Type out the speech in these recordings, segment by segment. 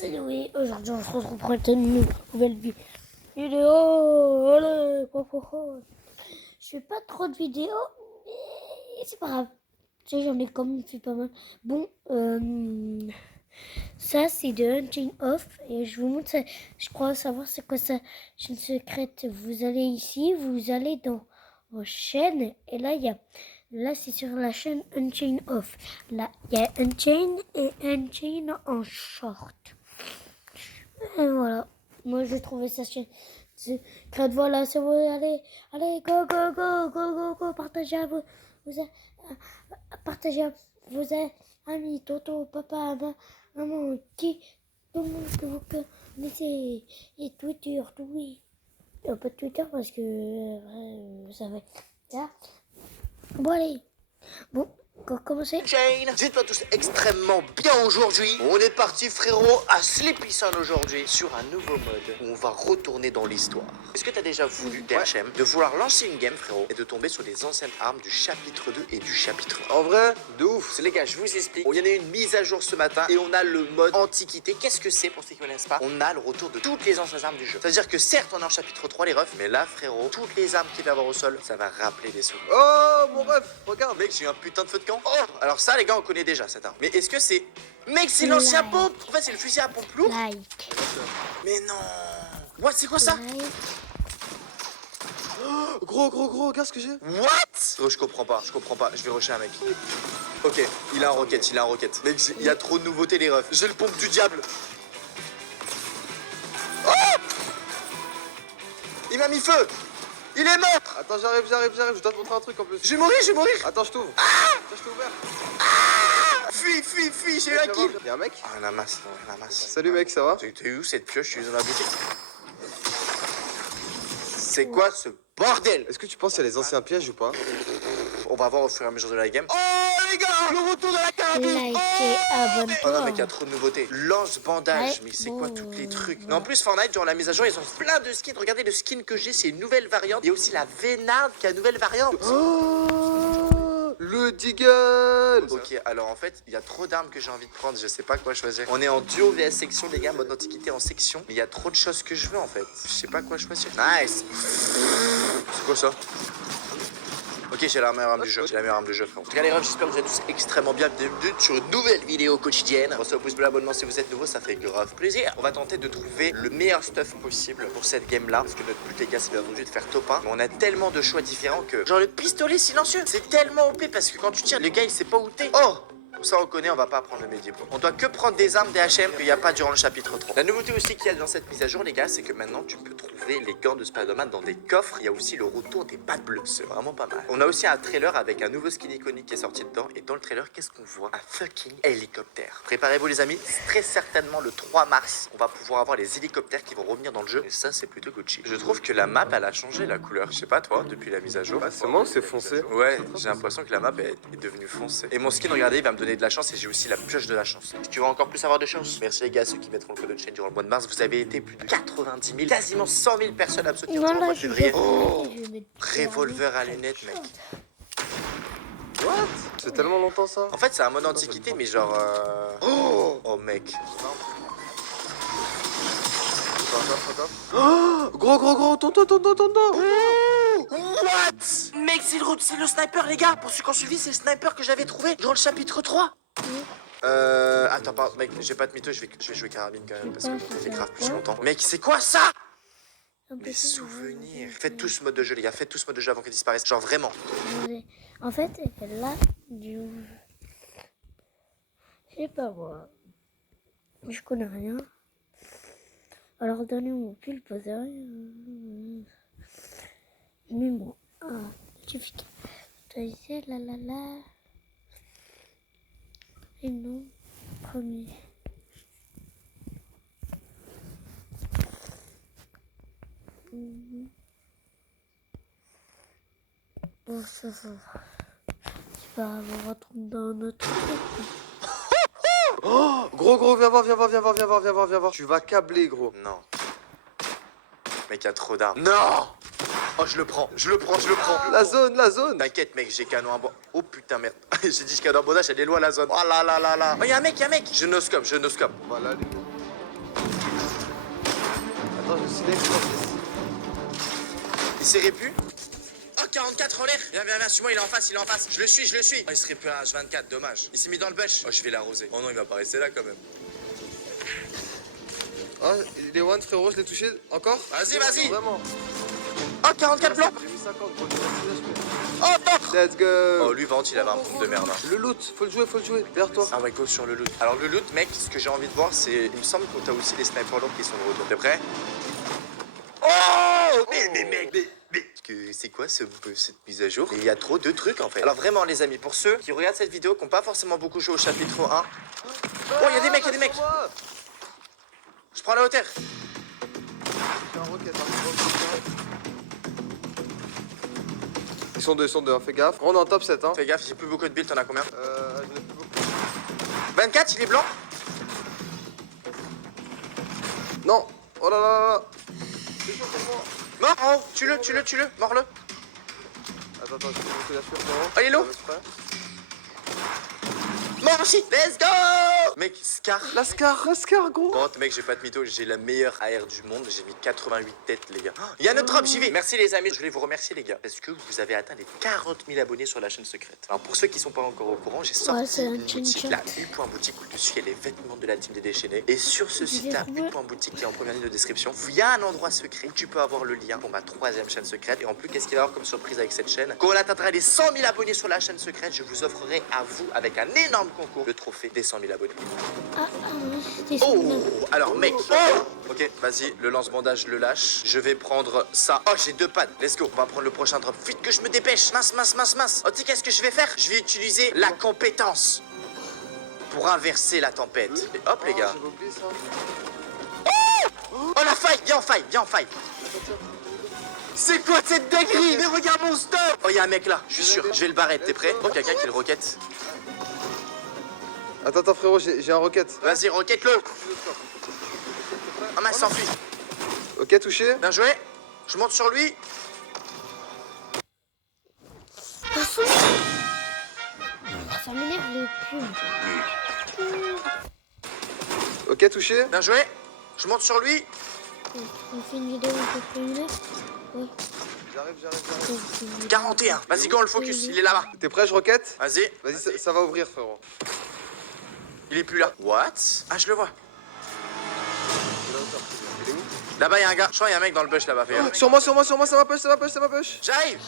Oui, aujourd'hui on se retrouve pour une nouvelle vidéo. Allez, je fais pas trop de vidéos, mais c'est pas grave. Tu sais, j'en ai quand même fait pas mal. Bon, ça c'est de Hunting Off et je vous montre ça. Je crois savoir c'est quoi ça. Chaîne secrète. Vous allez ici, vous allez dans vos chaînes et là il y a. Là, c'est sur la chaîne Unchain Off. Là, il y a Unchain et Unchain en short. Et voilà. Moi, j'ai trouvé ça chaîne. Voilà, c'est bon. Allez, go. Partagez à partagez à vos amis, tonton, papa, maman, tout le monde que vous connaissez. Et Twitter, tout oui. Pas de Twitter parce que vous savez. Ça. Bon, allez. Bon, commencer. Jane, dites-moi tous extrêmement bien aujourd'hui. On est parti frérot à Sleepy Sun aujourd'hui sur un nouveau mode où on va retourner dans l'histoire. Est-ce que t'as déjà voulu DHM de vouloir lancer une game frérot et de tomber sur les anciennes armes du chapitre 2 et du chapitre 1? En vrai, de ouf. Les gars, je vous explique. Il y en a une mise à jour ce matin et on a le mode antiquité. Qu'est-ce que c'est pour ceux qui ne connaissent pas? On a le retour de toutes les anciennes armes du jeu. C'est-à-dire que certes on est en chapitre 3 les refs, mais là frérot, toutes les armes qu'il va y avoir au sol, ça va rappeler des souvenirs. Oh mon ref, regarde. Mec, j'ai eu un putain de feu de camp. Oh, alors ça les gars, on connaît déjà cette arme. Mais est-ce que c'est... Mec, c'est l'ancien pompe. En fait, c'est le fusil à pompe lourd. Like. Mais non. What, c'est quoi ça? Like. Gros, regarde ce que j'ai. What? Oh, je comprends pas. Je vais rusher un mec. Ok, il a un rocket, Mec, il y a trop de nouveautés les refs. J'ai le pompe du diable. Oh! Il m'a mis feu. Il est mort. Attends, j'arrive. Je dois te montrer un truc en plus. Je vais mourir. Attends, je t'ouvre. Tiens, je t'ai ouvert. Fuis, j'ai eu un kill. Y'a un mec. Ah, la masse. Salut mec, ça va? T'es où cette pioche? Je suis dans la boutique. C'est quoi ce bordel? Est-ce que tu penses qu'il y a les anciens pièges ou pas? On va voir au fur et à mesure de la game. Oh les gars, le retour de la carabine. Likez, abonne-toi. Oh non mec, il y a trop de nouveautés. Lance-bandage, Ouais. mais c'est quoi tous les trucs? Ouais. Mais en plus Fortnite, durant la mise à jour, ils ont plein de skins. Regardez le skin que j'ai, c'est une nouvelle variante. Il y a aussi la Vénarde qui a une nouvelle variante. Oh, le Deagle. Ok, alors en fait, il y a trop d'armes que j'ai envie de prendre, je sais pas quoi choisir. On est en duo vs section les gars, mode antiquité en section. Mais il y a trop de choses que je veux en fait. Je sais pas quoi choisir. Nice. C'est quoi ça? Ok, j'ai la meilleure arme du jeu. Frérot. En tout cas, les refs, j'espère que vous êtes tous extrêmement bien. Bienvenue sur une nouvelle vidéo quotidienne. Pensez au pouce bleu, l'abonnement si vous êtes nouveau, ça fait grave plaisir. On va tenter de trouver le meilleur stuff possible pour cette game là. Parce que notre but, les gars, c'est bien entendu de faire top 1. Mais on a tellement de choix différents que. Genre le pistolet silencieux, c'est tellement OP parce que quand tu tires, le gars il sait pas où t'es. Oh! Ça on connaît, on va pas prendre le médium. On doit que prendre des armes DHM qu'il n'y a pas durant le chapitre 3. La nouveauté aussi qu'il y a dans cette mise à jour les gars, c'est que maintenant tu peux trouver les gants de Spider-Man dans des coffres. Il y a aussi le retour des pattes bleues, c'est vraiment pas mal. On a aussi un trailer avec un nouveau skin iconique qui est sorti dedans. Et dans le trailer, qu'est-ce qu'on voit? Un fucking hélicoptère. Préparez-vous les amis, très certainement le 3 mars, on va pouvoir avoir les hélicoptères qui vont revenir dans le jeu. Et ça c'est plutôt Gucci. Je trouve que la map elle a changé la couleur. Je sais pas toi, depuis la mise à jour. Ah, c'est moi ou c'est foncé? Ouais, j'ai l'impression que la map est devenue foncée. Et mon skin, regardez, il va me donner de la chance et j'ai aussi la pioche de la chance. Si tu veux encore plus avoir de chance, merci les gars, ceux qui mettront le code de chaîne durant le mois de mars. Vous avez été plus de 90 000, quasiment 100 000 personnes à me soutenir durant le mois de février. Oh, revolver à lunettes, mec. What? C'est tellement longtemps ça? En fait, c'est un mode antiquité, mais genre. Oh, mec. Oh, gros, tonton. What? Mec, c'est le sniper, les gars. Pour ceux qui ont suivi, c'est le sniper que j'avais trouvé dans le chapitre 3. Attends, pardon, mec, j'ai pas de mytho, je vais jouer carabine quand même parce que ça fait grave plus longtemps. Mec, c'est quoi ça? Les souvenirs. Faites tous ce mode de jeu, les gars, faites tous ce mode de jeu avant qu'il disparaisse. Genre vraiment. En fait, là, je sais pas moi. Je connais rien. Alors donnez mon pulposaire. Mais bon. Suffit. Là. Et non. Premier. Bon, ça va. C'est pas grave, on retourne dans notre truc. Oh, gros, viens voir. Tu vas câbler, gros. Non. Mec, y a trop d'armes. Non! Oh, je le prends. La zone. T'inquiète, mec, j'ai canon à bord. Oh putain, merde. J'ai dit canon à bordage, elle est loin la zone. Oh là là. Oh, y'a un mec. Je noscope. Voilà, les gars. Attends, je suis next. Il s'est répu. Oh, 44 en l'air. Viens, suis-moi, il est en face, Je le suis. Oh, il serait plus à H24, dommage. Il s'est mis dans le bush. Oh, je vais l'arroser. Oh non, il va pas rester là quand même. Ah, il est one, frérot, je l'ai touché. Encore? Vas-y. Vraiment. Oh, 44 blancs. J'ai mis 50, gros. Oh, non. Let's go. Oh, lui, vente, il avait un truc de merde. Hein. Le loot, faut le jouer. Vers toi. Ah ouais, go sur le loot. Alors, le loot, mec, ce que j'ai envie de voir, c'est. Il me semble qu'on t'a aussi les snipers longs qui sont de retour. T'es prêt? Oh, mais mec, c'est quoi cette mise à jour? Il y a trop de trucs en fait. Alors vraiment les amis, pour ceux qui regardent cette vidéo, qui n'ont pas forcément beaucoup joué au chapitre 1. Oh, il y a des mecs. Je prends la hauteur. J'ai un rocket, Ils sont deux, hein, fais gaffe. On est en top 7, hein. Fais gaffe, j'ai plus beaucoup de builds, t'en as combien? J'en ai plus beaucoup. 24, il est blanc. Non. Oh là là. C'est chaud pour moi. Mort, en haut, tue-le, mors-le. Attends, je vais monter la sueur, Oh, il est low. Mort aussi. Let's go. Mec, Scar. La Scar, gros. Bon, mec, j'ai pas de mytho, j'ai la meilleure AR du monde. J'ai mis 88 têtes, les gars. Il y a notre drop, j'y vais. Merci, les amis. Je voulais vous remercier, les gars, parce que vous avez atteint les 40 000 abonnés sur la chaîne secrète. Alors, pour ceux qui sont pas encore au courant, j'ai sorti une boutique, la U.boutique, où dessus, il y a les vêtements de la team des déchaînés. Et sur ce site-là, U.boutique, qui est en première ligne de description, il y a un endroit secret où tu peux avoir le lien pour ma 3e chaîne secrète. Et en plus, qu'est-ce qu'il va y avoir comme surprise avec cette chaîne? Quand on atteindra les 100 000 abonnés sur la chaîne secrète, je vous offrerai à vous, avec un énorme concours, le trophée des 100 000 abonnés. Oh, alors mec, ok, vas-y, le lance-bandage, le lâche. Je vais prendre ça. Oh, j'ai 2 pads. Let's go. On va prendre le prochain drop. Vite que je me dépêche. Mince. Oh, tu sais qu'est-ce que je vais faire? Je vais utiliser la compétence pour inverser la tempête. Et hop, les gars. J'avais oublié ça. Oh, la faille. Viens en faille. C'est quoi cette dinguerie? Mais regarde mon stop. Oh, il y a un mec là, je suis sûr. Je vais le barrer. T'es prêt? Oh, quelqu'un qui le roquette. Attends, frérot, j'ai un rocket. Vas-y, roquette-le. Ah, mince, s'enfuit. Ok, touché. Bien joué. Je monte sur lui. Ça m'énerve les pubs. Ok, touché. Bien joué. Je monte sur lui. On fait une vidéo un peu plus. Oui. J'arrive. 41. Vas-y, go, on le focus. Il est là-bas. T'es prêt, je rocket? Vas-y. Vas-y, ça va ouvrir, frérot. Il est plus là. What? Ah, je le vois. Il est où? Là-bas, il y a un gars. Je crois qu'il y a un mec dans le bush là-bas. Fais gaffe. Sur moi, ça va push. J'arrive.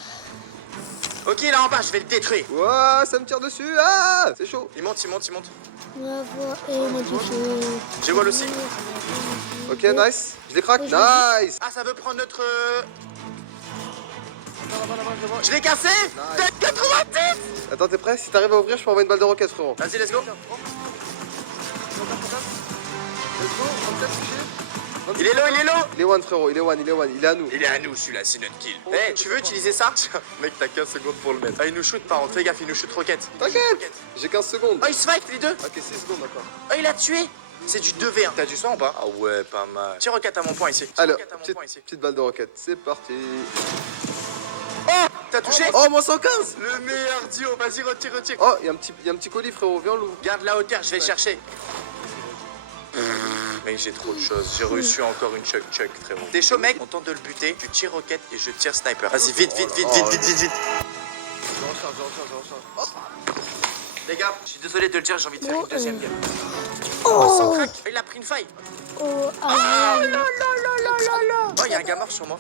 Ok, il est en bas. Je vais le détruire. Ouah, ça me tire dessus. Ah, c'est chaud. Il monte. Bravo, et on a touché. J'ai wall aussi. Ok, nice. Je les craque. Oui, Nice. Ah, ça veut prendre notre... Je l'ai cassé. T'as 90. Attends, t'es prêt? Si t'arrives à ouvrir, je peux envoyer une balle de roquette, frérot. Vas-y, let's go. Il est low. Il est one, frérot. Il est à nous. Il est à nous, celui-là, c'est notre kill. Eh, tu veux utiliser ça? Mec, t'as 15 secondes pour le mettre. Ah, il nous shoot, par contre. Fais gaffe, il nous shoot roquette. T'inquiète. J'ai 15 secondes. Oh, il se fight, les deux. Ok, 6 secondes, d'accord. Oh, il a tué. C'est du 2v1. T'as du soin ou pas? Ah ouais, pas mal. Tire roquette à mon point ici. Alors, petite balle de roquette. C'est parti. Oh, t'as touché? Oh, moins 115. Le meilleur duo. Vas-y, retire. Oh, il y a un petit colis, frérot. Viens, on l'ouvre. Garde la hauteur, je vais le chercher. Mec, j'ai trop de choses. J'ai reçu encore une chuck, frérot. T'es chaud, mec? On tente de le buter. Tu tires roquette et je tire sniper. Vas-y, vite. Je recharge. Les gars, je suis désolé de le dire, j'ai envie de faire une deuxième game. Oh, Sans crack. Il a pris une faille. oh, Oh, il y a un gars mort sur moi.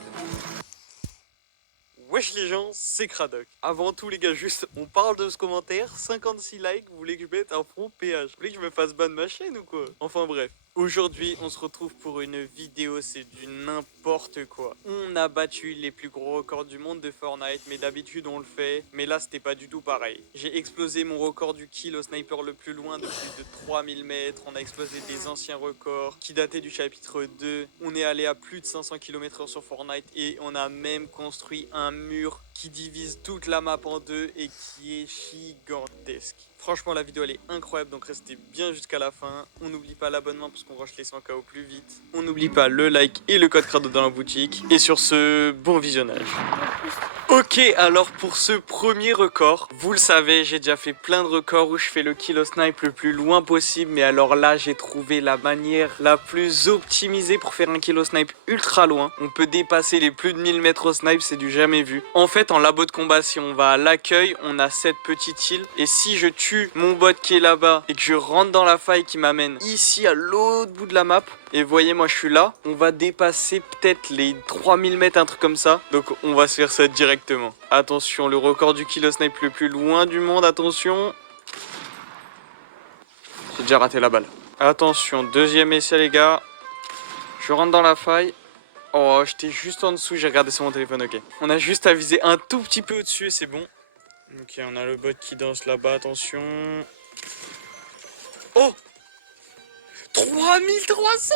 Wesh les gens, c'est Cradoc. Avant tout les gars, juste on parle de ce commentaire, 56 likes, vous voulez que je mette un front PH? Vous voulez que je me fasse ban de ma chaîne ou quoi? Enfin bref. Aujourd'hui, on se retrouve pour une vidéo, c'est du n'importe quoi. On a battu les plus gros records du monde de Fortnite, mais d'habitude on le fait, mais là c'était pas du tout pareil. J'ai explosé mon record du kill au sniper le plus loin de plus de 3000 mètres, on a explosé des anciens records qui dataient du chapitre 2, on est allé à plus de 500 km/h sur Fortnite et on a même construit un mur qui divise toute la map en deux et qui est gigantesque. Franchement la vidéo elle est incroyable, donc restez bien jusqu'à la fin. On n'oublie pas l'abonnement parce qu'on rush les 100K au plus vite. On n'oublie pas le like et le code Crado dans la boutique. Et sur ce, bon visionnage. Ok, alors pour ce premier record, vous le savez, j'ai déjà fait plein de records où je fais le kilo snipe le plus loin possible. Mais alors là, j'ai trouvé la manière la plus optimisée pour faire un kilo snipe ultra loin. On peut dépasser les plus de 1000 mètres au snipe, c'est du jamais vu. En fait, en labo de combat, si on va à l'accueil, on a cette petite île. Et si je tue mon bot qui est là-bas et que je rentre dans la faille qui m'amène ici à l'autre bout de la map, et voyez, moi je suis là, on va dépasser peut-être les 3000 mètres, un truc comme ça. Donc on va se faire ça directement. Attention, le record du kilo snipe le plus loin du monde, attention. J'ai déjà raté la balle. Attention, deuxième essai les gars. Je rentre dans la faille. Oh, j'étais juste en dessous, j'ai regardé sur mon téléphone, ok. On a juste à viser un tout petit peu au-dessus et c'est bon. Ok, on a le bot qui danse là-bas, attention. Oh, 3300.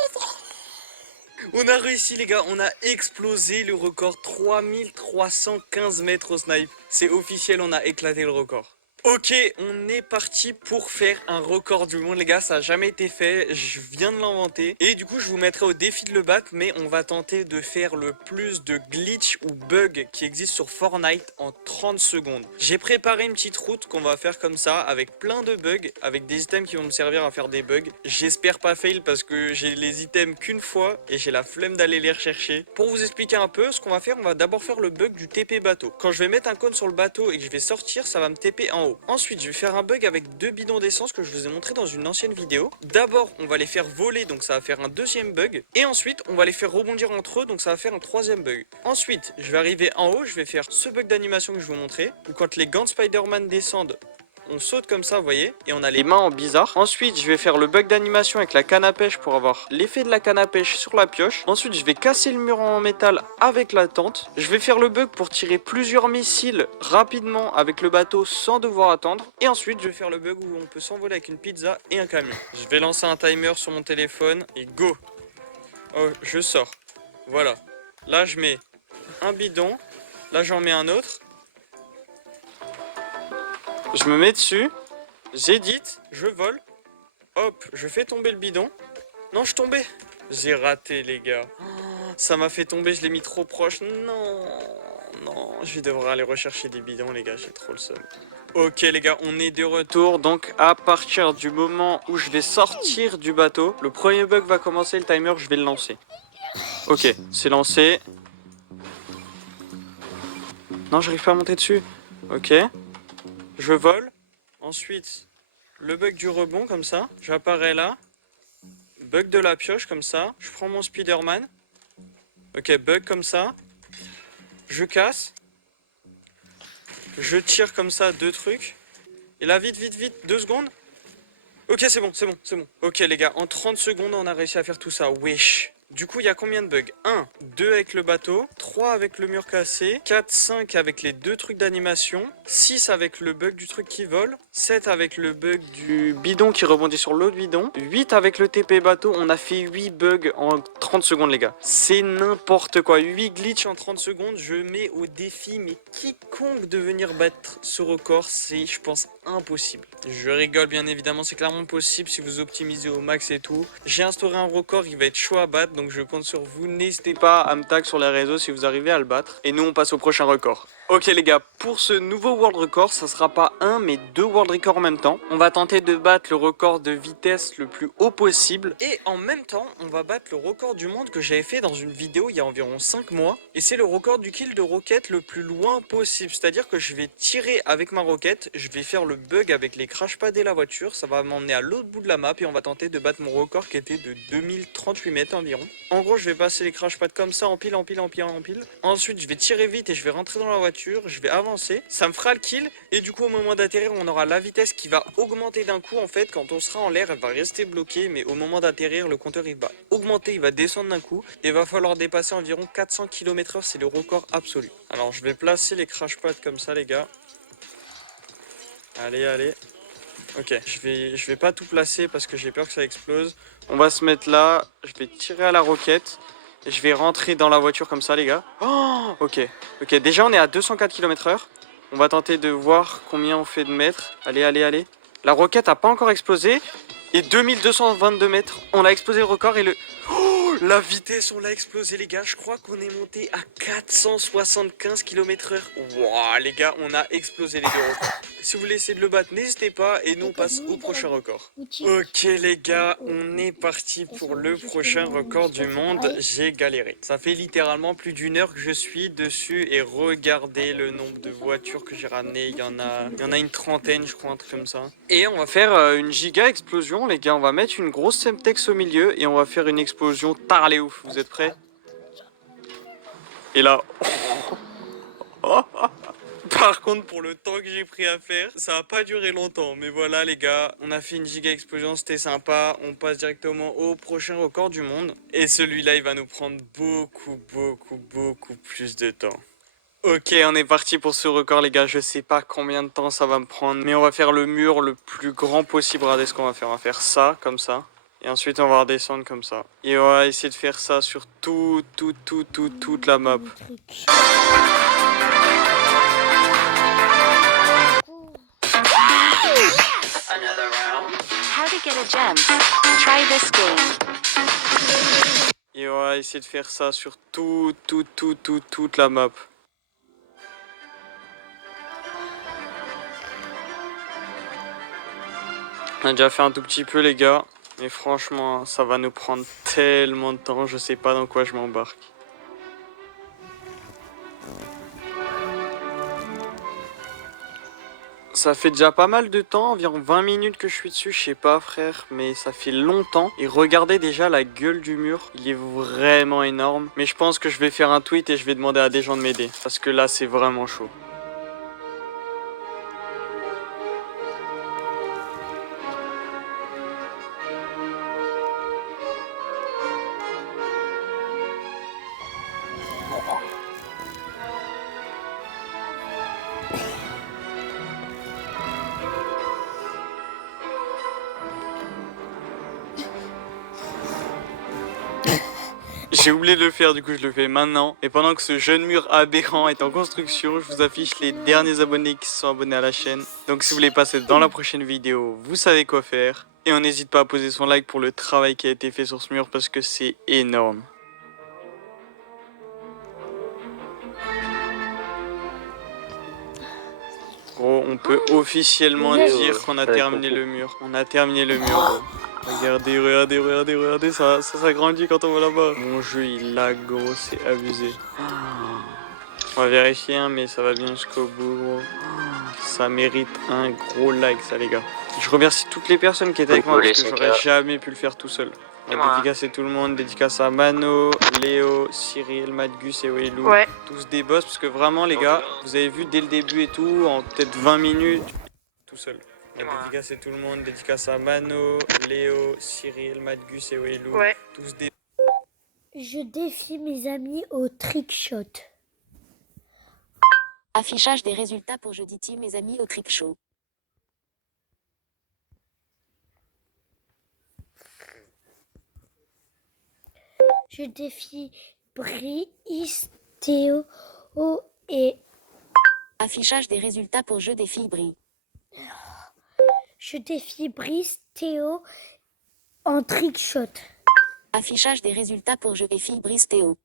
On a réussi les gars, on a explosé le record 3315 mètres au snipe. C'est officiel, on a éclaté le record. Ok, on est parti pour faire un record du monde les gars, ça n'a jamais été fait, je viens de l'inventer. Et du coup je vous mettrai au défi de le battre, mais on va tenter de faire le plus de glitch ou bugs qui existent sur Fortnite en 30 secondes. J'ai préparé une petite route qu'on va faire comme ça, avec plein de bugs, avec des items qui vont me servir à faire des bugs. J'espère pas fail parce que j'ai les items qu'une fois et j'ai la flemme d'aller les rechercher. Pour vous expliquer un peu ce qu'on va faire, on va d'abord faire le bug du TP bateau. Quand je vais mettre un cône sur le bateau et que je vais sortir, ça va me TP en haut. Ensuite, je vais faire un bug avec 2 bidons d'essence que je vous ai montré dans une ancienne vidéo. D'abord, on va les faire voler, donc ça va faire un deuxième bug. Et ensuite, on va les faire rebondir entre eux, donc ça va faire un troisième bug. Ensuite, je vais arriver en haut, je vais faire ce bug d'animation que je vous montrais, où quand les gants de Spider-Man descendent, on saute comme ça, vous voyez, et on a les mains en bizarre. Ensuite, je vais faire le bug d'animation avec la canne à pêche pour avoir l'effet de la canne à pêche sur la pioche. Ensuite, je vais casser le mur en métal avec la tente. Je vais faire le bug pour tirer plusieurs missiles rapidement avec le bateau sans devoir attendre. Et ensuite, je vais faire le bug où on peut s'envoler avec une pizza et un camion. Je vais lancer un timer sur mon téléphone et go. Oh, je sors. Voilà. Là, je mets un bidon. Là, j'en mets un autre. Je me mets dessus, j'édite, je vole, hop, je fais tomber le bidon. Non, je tombais. J'ai raté, les gars. Oh, ça m'a fait tomber, je l'ai mis trop proche. Non, je vais devoir aller rechercher des bidons, les gars, j'ai trop le seum. Ok, les gars, on est de retour. Donc, à partir du moment où je vais sortir du bateau, le premier bug va commencer, le timer, je vais le lancer. Ok, c'est lancé. Non, j'arrive pas à monter dessus. Ok. Je vole, ensuite le bug du rebond comme ça, j'apparais là, bug de la pioche comme ça, je prends mon Spider-Man, ok, bug comme ça, je casse, je tire comme ça 2 trucs, et là vite, 2 secondes, ok c'est bon, ok les gars, en 30 secondes on a réussi à faire tout ça, wesh. Du coup, il y a combien de bugs? 1, 2 avec le bateau, 3 avec le mur cassé, 4, 5 avec les 2 trucs d'animation, 6 avec le bug du truc qui vole, 7 avec le bug du bidon qui rebondit sur l'autre bidon, 8 avec le TP bateau. On a fait 8 bugs en 30 secondes, les gars. C'est n'importe quoi. 8 glitch en 30 secondes. Je mets au défi, mais quiconque de venir battre ce record, c'est, je pense, impossible. Je rigole, bien évidemment, c'est clairement possible si vous optimisez au max et tout. J'ai instauré un record, il va être chaud à battre. Donc je compte sur vous, n'hésitez pas à me tag sur les réseaux si vous arrivez à le battre. Et nous on passe au prochain record. Ok les gars, pour ce nouveau world record, ça sera pas un mais 2 world records en même temps. On va tenter de battre le record de vitesse le plus haut possible. Et en même temps, on va battre le record du monde que j'avais fait dans une vidéo il y a environ 5 mois. Et c'est le record du kill de roquette le plus loin possible. C'est-à-dire que je vais tirer avec ma roquette, je vais faire le bug avec les crash pads et la voiture. Ça va m'emmener à l'autre bout de la map et on va tenter de battre mon record qui était de 2038 mètres environ. En gros, je vais passer les crash pads comme ça, en pile. Ensuite, je vais tirer vite et je vais rentrer dans la voiture. Je vais avancer. Ça me fera le kill. Et du coup, au moment d'atterrir, on aura la vitesse qui va augmenter d'un coup. En fait, quand on sera en l'air, elle va rester bloquée. Mais au moment d'atterrir, le compteur, il va augmenter, il va descendre d'un coup. Et il va falloir dépasser environ 400 km/h. C'est le record absolu. Alors, je vais placer les crash pads comme ça, les gars. Allez. Ok, je vais pas tout placer parce que j'ai peur que ça explose. On va se mettre là, je vais tirer à la roquette et je vais rentrer dans la voiture comme ça les gars. Oh, ok, déjà on est à 204 km/h. On va tenter de voir combien on fait de mètres. Allez. La roquette a pas encore explosé et 2222 mètres. On a explosé le record et La vitesse, on l'a explosé, les gars. Je crois qu'on est monté à 475 km/h. Wouah, les gars, on a explosé les deux records. Si vous voulez essayer de le battre, n'hésitez pas. Et nous, on passe au prochain record. Ok, les gars, on est parti pour le prochain record du monde. J'ai galéré. Ça fait littéralement plus d'une heure que je suis dessus. Et regardez le nombre de voitures que j'ai ramenées. Il y en a une trentaine, je crois, un truc comme ça. Et on va faire une giga explosion, les gars. On va mettre une grosse Semtex au milieu et on va faire une explosion tard les ouf. Vous êtes prêts? Et là... Par contre, pour le temps que j'ai pris à faire, ça n'a pas duré longtemps. Mais voilà, les gars, on a fait une giga explosion, c'était sympa. On passe directement au prochain record du monde. Et celui-là, il va nous prendre beaucoup plus de temps. Ok, on est parti pour ce record, les gars. Je sais pas combien de temps ça va me prendre, mais on va faire le mur le plus grand possible. Regardez ce qu'on va faire. On va faire ça, comme ça. Et ensuite, on va redescendre comme ça. Et on va essayer de faire ça sur toute la map. Another round. How to get a gem? Try this game. Et on va essayer de faire ça sur toute la map. On a déjà fait un tout petit peu, les gars. Mais franchement, ça va nous prendre tellement de temps. Je sais pas dans quoi je m'embarque. Ça fait déjà pas mal de temps, environ 20 minutes que je suis dessus, je sais pas frère, mais ça fait longtemps. Et regardez déjà la gueule du mur, il est vraiment énorme. Mais je pense que je vais faire un tweet et je vais demander à des gens de m'aider, parce que là c'est vraiment chaud. J'ai oublié de le faire, du coup je le fais maintenant. Et pendant que ce jeune mur aberrant est en construction, je vous affiche les derniers abonnés qui se sont abonnés à la chaîne. Donc si vous voulez passer dans la prochaine vidéo, vous savez quoi faire. Et on n'hésite pas à poser son like pour le travail qui a été fait sur ce mur parce que c'est énorme. Gros, on peut officiellement dire qu'on a terminé le mur. On a terminé le mur, gros. Regardez, ça s'agrandit quand on va là-bas. Mon jeu il lag, gros, c'est abusé. On va vérifier, hein, mais ça va bien jusqu'au bout, gros. Ça mérite un gros like, ça, les gars. Je remercie toutes les personnes qui étaient avec moi parce que j'aurais jamais pu le faire tout seul. On va dédicacer tout le monde, dédicace à Mano, Léo, Cyril, Madgus et Weilou. Ouais. Tous des boss parce que vraiment, les gars, vous avez vu dès le début et tout, en peut-être 20 minutes, tout seul. On va dédicacer tout le monde, dédicace à Mano, Léo, Cyril, Madgus et Weilou. Ouais. Tous des... Je défie mes amis au trick shot. Affichage des résultats pour jeudi team mes amis au trick show. Je défie Brice, Théo et... Affichage des résultats pour jeu défi Bri. Je défie Brice, Théo en trick shot. Affichage des résultats pour jeu défi Brice Théo.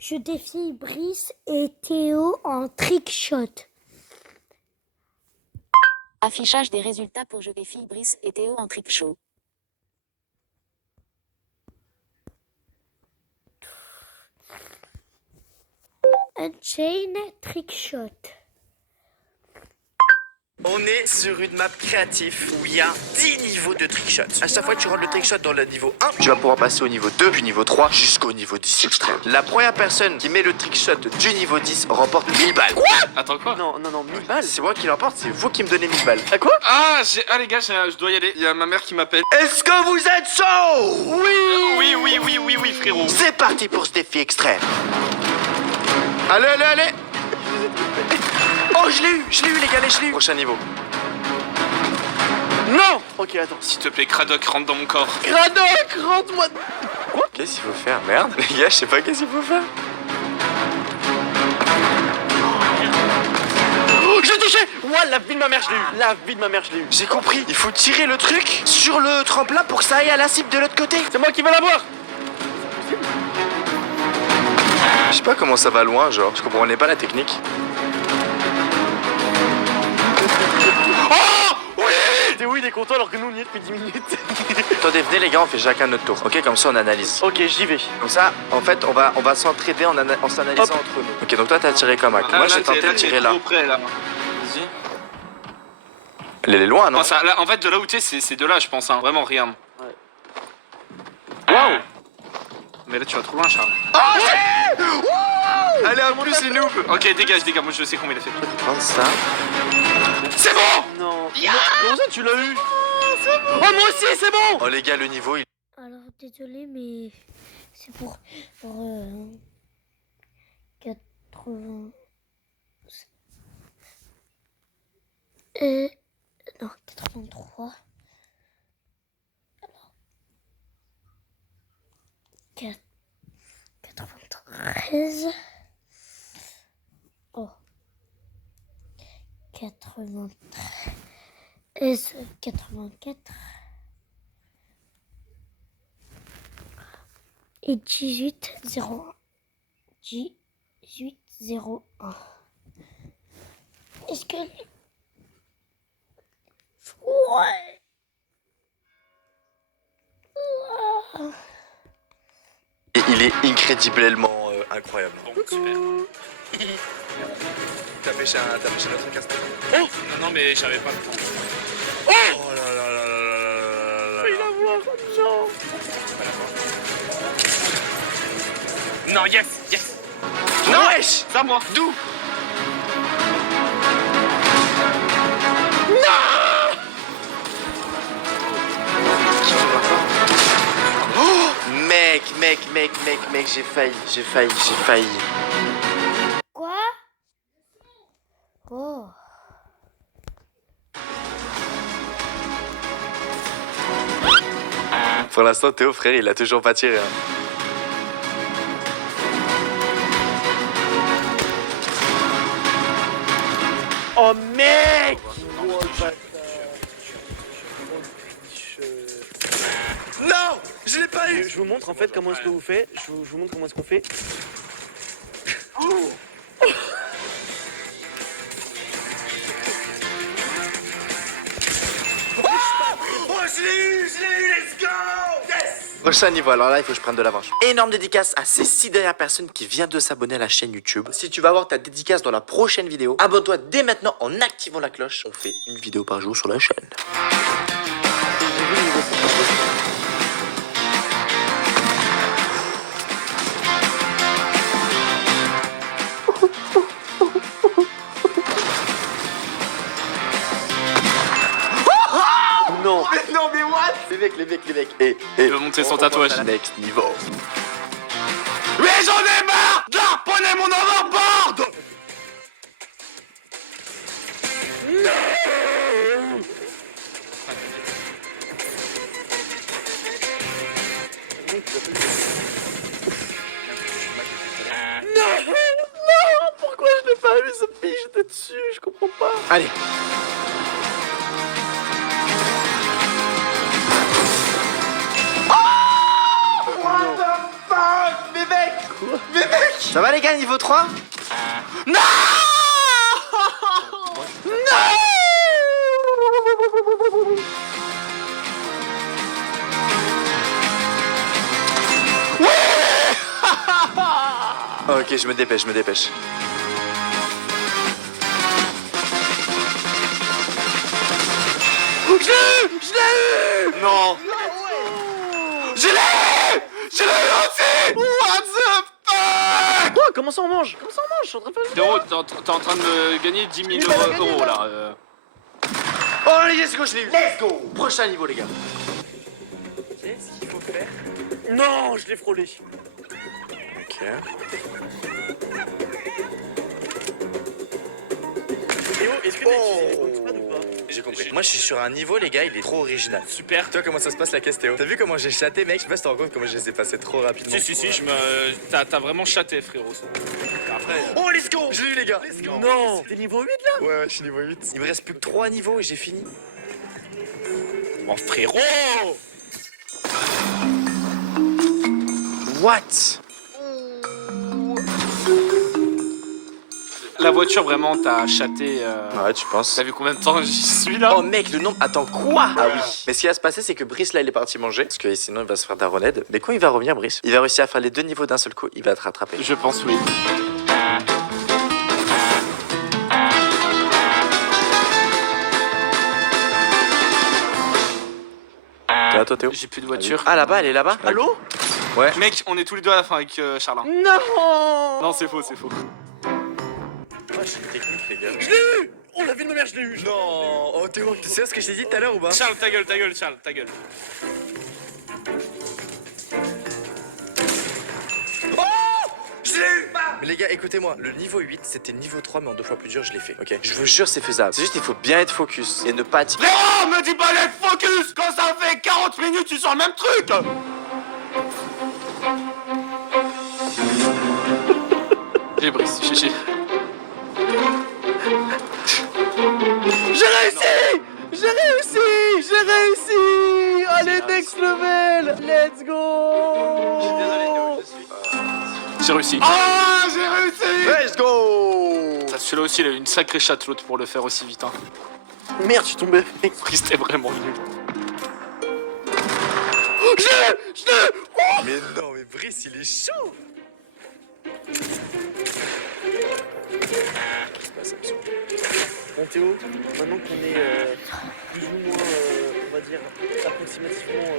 Je défie Brice et Théo en trick shot. Affichage des résultats pour jeu défi Brice et Théo en trick show. Unchain trick shot. On est sur une map créative où il y a 10 niveaux de trickshot. À chaque fois que tu rentres le trickshot dans le niveau 1, tu vas pouvoir passer au niveau 2, puis niveau 3, jusqu'au niveau 10 extrême. La première personne qui met le trickshot du niveau 10 remporte 1000 balles. Quoi? Attends quoi? Non, 1000 balles. C'est moi qui l'emporte, c'est vous qui me donnez 1000 balles. Ah quoi? Ah les gars, je dois y aller. Il y a ma mère qui m'appelle. Est-ce que vous êtes chaud? Oui, frérot. C'est parti pour ce défi extrême. Allez. Oh, je l'ai eu les gars, je l'ai eu. Prochain niveau. Non. Ok, attends. S'il te plaît, Cradoc, rentre dans mon corps. Cradoc, rentre-moi. Quoi? Qu'est-ce qu'il faut faire? Merde. Les gars, je sais pas qu'est-ce qu'il faut faire. Oh, je l'ai touché. Ouais, la vie de ma mère, je l'ai eu. J'ai compris. Il faut tirer le truc sur le tremplin pour que ça aille à la cible de l'autre côté. C'est moi qui vais l'avoir. possible? Je sais pas comment ça va loin, genre. Je comprenais pas la technique. T'es où il est content alors que nous on y est depuis 10 minutes. Attendez, venez les gars, on fait chacun notre tour. Ok, comme ça on analyse. Ok, j'y vais. Comme ça, en fait, on va s'entraider en s'analysant Hop. entre nous. Ok, donc toi t'as tiré comme Mac. Ah, Moi là, j'ai tenté de tirer là. Trop près, là. Vas-y. Elle est loin, non? Enfin, ça, là, en fait, de là où tu es, c'est de là, je pense. Hein. Vraiment, regarde. Waouh. Mais là, tu vas trop loin, Charles. Allez, en plus, il noob. Ok, dégage, dégage. Moi, je sais combien il a fait. Prends ça. C'est bon! Non. Comment ça tu l'as eu? Oh moi aussi c'est bon. Oh les gars, le niveau il... Alors, désolé, mais c'est pour 80... non, 83. Alors... 93. Oh. 93. 84. Et 1801. 1801. Est-ce que... Ouais. Et il est incroyablement incroyable. Bon, super. T'as pêché un truc à ce Non, non, mais j'avais pas le temps. Oh là là là là là là là là. Non, yes, yes. Non, wesh. C'est à moi. D'où? Mec, j'ai failli. Quoi? Oh. Pour l'instant, Théo, frère, il a toujours pas tiré. Hein. Oh mec. Non, je l'ai pas eu. Je vous montre en fait comment est-ce que vous faites. Je vous montre comment est-ce qu'on fait. Oh, je l'ai eu, let's go. Yes. Prochain niveau, alors là, il faut que je prenne de l'avance. Énorme dédicace à ces 6 dernières personnes qui viennent de s'abonner à la chaîne YouTube. Si tu vas avoir ta dédicace dans la prochaine vidéo, abonne-toi dès maintenant en activant la cloche. On fait une vidéo par jour sur la chaîne. Non. Mais non, mais what? Les mecs. Et Il veut montrer son tatouage. Next niveau. Mais j'en ai marre d'harponner mon overboard. Pourquoi je l'ai pas eu ce piche? J'étais dessus, je comprends pas. Allez. Ça va les gars, niveau 3? Non. Ok, je me dépêche. Je l'ai eu. Non. Je l'ai eu aussi. What the fuck? Quoi? Comment ça on mange? Je suis en train de faire une... Théo, t'es en train de me gagner 10 000 euros là. Oh let's go, je l'ai eu. Let's go. Prochain niveau les gars. Qu'est-ce qu'il faut faire? Non, je l'ai frôlé. Ok. Théo, est-ce que t'as utilisé les Launchpad ou pas? J'ai compris. Moi je suis sur un niveau les gars, il est trop original. Super. Toi comment ça se passe la caisse Théo? T'as vu comment j'ai chaté mec? Je sais pas si tu te rends compte comment je les ai passés trop rapidement. Si, t'as vraiment chaté frérot. Après. Oh let's go. Je l'ai eu les gars. Non. T'es niveau 8 là? Ouais, je suis niveau 8. Il me reste plus que 3 niveaux et j'ai fini. Oh frérot. What? La voiture, vraiment, t'as chaté. Ouais, tu penses? T'as vu combien de temps j'y suis là? Oh mec, le nombre... Attends, quoi? Ah oui. Mais ce qui va se passer, c'est que Brice, là, il est parti manger. Parce que sinon, il va se faire daroned. Mais quand il va revenir, Brice, il va réussir à faire les 2 niveaux d'un seul coup. Il va te rattraper. Je pense, oui. Toi, Théo? J'ai plus de voiture. Ah, là-bas, elle est là-bas? Allô? Ouais. Mec, on est tous les deux à la fin avec Charlin. Non! Non, c'est faux, c'est faux. Ouais, c'est une technique, les gars. Je l'ai eu! Oh, la vie de ma mère, je l'ai eu! Non! Oh, Théo, tu sais ce que je t'ai dit tout à l'heure ou pas? Charles, ta gueule, Charles, ta gueule. Je l'ai eu! Mais les gars, écoutez-moi, le niveau 8, c'était niveau 3, mais en 2 fois plus dur, je l'ai fait, ok? Je vous jure, c'est faisable. C'est juste, il faut bien être focus et ne pas tirer. Frérot, me dis pas d'être focus quand ça fait 40 minutes, tu sors le même truc. J'ai Brice, GG. J'ai réussi! J'ai réussi! J'ai réussi! Allez, next level! Let's go! J'ai réussi. Ah, j'ai réussi. Let's go! Ça, celui-là aussi, il a eu une sacrée chatelote pour le faire aussi vite. Hein. Merde, je suis tombé. Brice, t'es vraiment nul. Mais non, mais Brice, il est chaud! Bon Théo, maintenant qu'on est plus ou moins, on va dire, approximativement...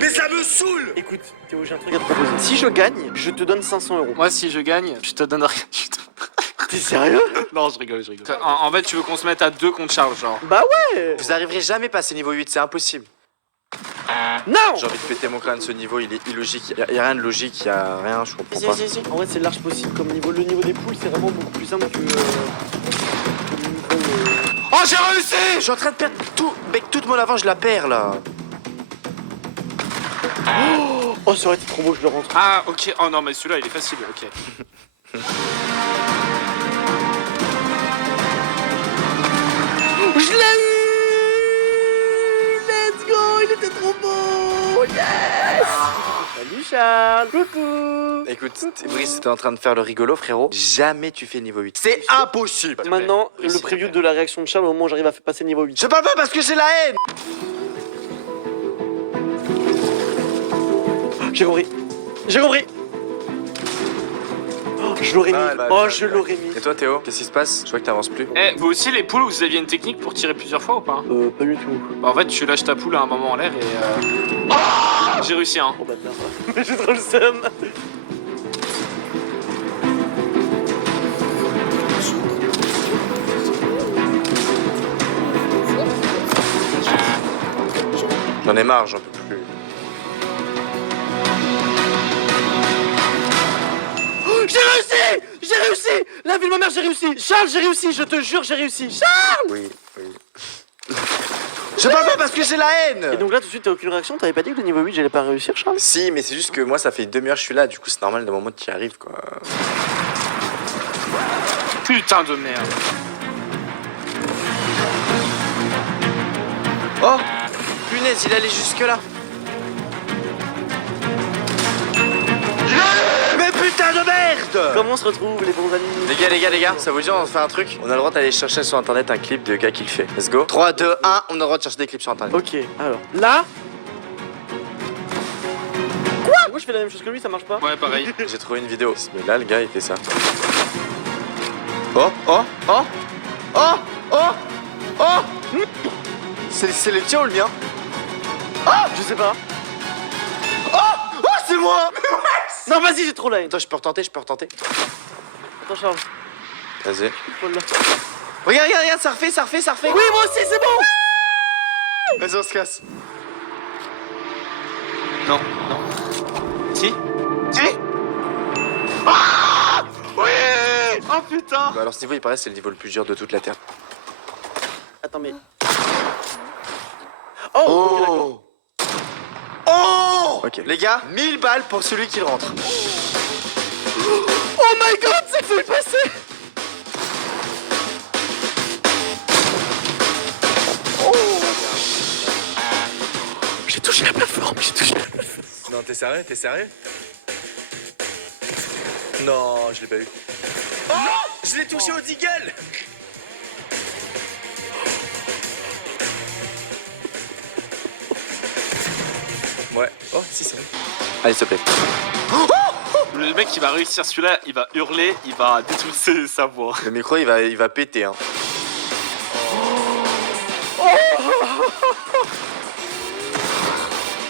Mais ça me saoule! Écoute, Théo, j'ai un truc à te proposer. Si je gagne, je te donne 500 €. Moi, si je gagne, je te donne rien du tout. T'es sérieux? Non, je rigole, je rigole. En fait, tu veux qu'on se mette à 2 contre Charles, genre. Bah ouais! Vous arriverez jamais à passer niveau 8, c'est impossible. Non! J'ai envie de péter mon crâne, ce niveau, il est illogique. Y a rien de logique, y a rien, je comprends pas. Si. En vrai, c'est large possible comme niveau. Le niveau des poules, c'est vraiment beaucoup plus simple que le niveau... Oh, j'ai réussi. Je suis en train de perdre tout, mec, toute mon avance, je la perds là. Oh, ça aurait été trop beau, je le rentre. Ah, ok. Oh non, mais celui-là, il est facile, ok. Je l'ai eu! Let's go! Il était trop beau! Yes! Salut Charles! Coucou! Écoute, Brice, t'es en train de faire le rigolo, frérot. Jamais tu fais niveau 8. C'est impossible! Maintenant, Brice, le s'il te preview plaît. de la réaction de Charles au moment où j'arrive à faire passer niveau 8. Je parle pas parce que j'ai la haine! J'ai compris! J'ai compris! Oh, je l'aurais mis! Ah, bah, Oh, bah, je bah. l'aurais mis! Et toi, Théo, qu'est-ce qui se passe? Je vois que t'avances plus. Eh, vous aussi, les poules, vous aviez une technique pour tirer plusieurs fois ou pas? Pas du tout. Bah, en fait, tu lâches ta poule à un moment en l'air et j'ai réussi, hein. Oh bâtard. Mais j'ai trop le seum! J'en ai marre, j'en peux plus. J'ai réussi! J'ai réussi! La vie de ma mère, j'ai réussi! Charles, j'ai réussi! Je te jure, j'ai réussi! Charles! Oui. Je parle pas parce que j'ai la haine! Et donc là, tout de suite, t'as aucune réaction? T'avais pas dit que le niveau 8, j'allais pas réussir, Charles? Si, mais c'est juste que moi, ça fait une demi-heure que je suis là, du coup, c'est normal, d'un moment, tu y arrives, quoi. Putain de merde. Oh! Punaise, il allait jusque-là! Mais putain de merde! Comment on se retrouve, les bons amis? Les gars, ça vous dit, on fait un truc? On a le droit d'aller chercher sur internet un clip de gars qui le fait. Let's go. 3, 2, 1, on a le droit de chercher des clips sur internet. Ok, alors, là... Quoi? Moi, je fais la même chose que lui, ça marche pas? Ouais, pareil. J'ai trouvé une vidéo. Mais là, le gars, il fait ça. Oh, oh, oh, oh, oh, oh! C'est le tien ou le mien? Je sais pas. Oh, c'est moi! Non, vas-y, j'ai trop la haine. Attends, je peux retenter. Attends, Charles, Vas-y. Paul, là. Regarde, ça refait. Oui, moi aussi, c'est bon! Vas-y, on se casse. Non. Si? Oh putain. Bah alors, ce niveau, il paraît, c'est le niveau le plus dur de toute la Terre. Attends, mais... Oh, ok, d'accord. Oh! Ok. Les gars, 1000 balles pour celui qui le rentre. Oh my god, c'est full passé! Oh! J'ai touché la plateforme, Non, t'es sérieux? Non, je l'ai pas eu. Oh, je l'ai touché au deagle. Ouais. Oh, si, c'est vrai. Allez, s'il te plaît. Le mec qui va réussir celui-là, il va hurler, il va détrousser sa voix. Le micro, il va péter, hein.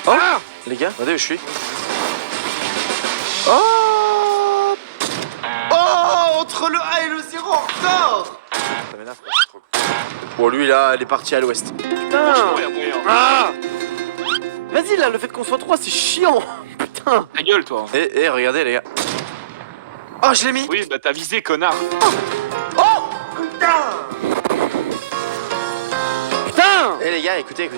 Oh, les gars, regardez où je suis. Oh, entre le A et le 0 encore. Ça m'énerve, c'est trop cool. Bon, lui, là, il est parti à l'ouest. Putain. Ah. Vas-y là, le fait qu'on soit 3, c'est chiant. Putain. Ta gueule, toi. Eh, regardez, les gars. Oh, je l'ai mis. Oui, bah t'as visé, connard. Putain. Eh, les gars, écoutez.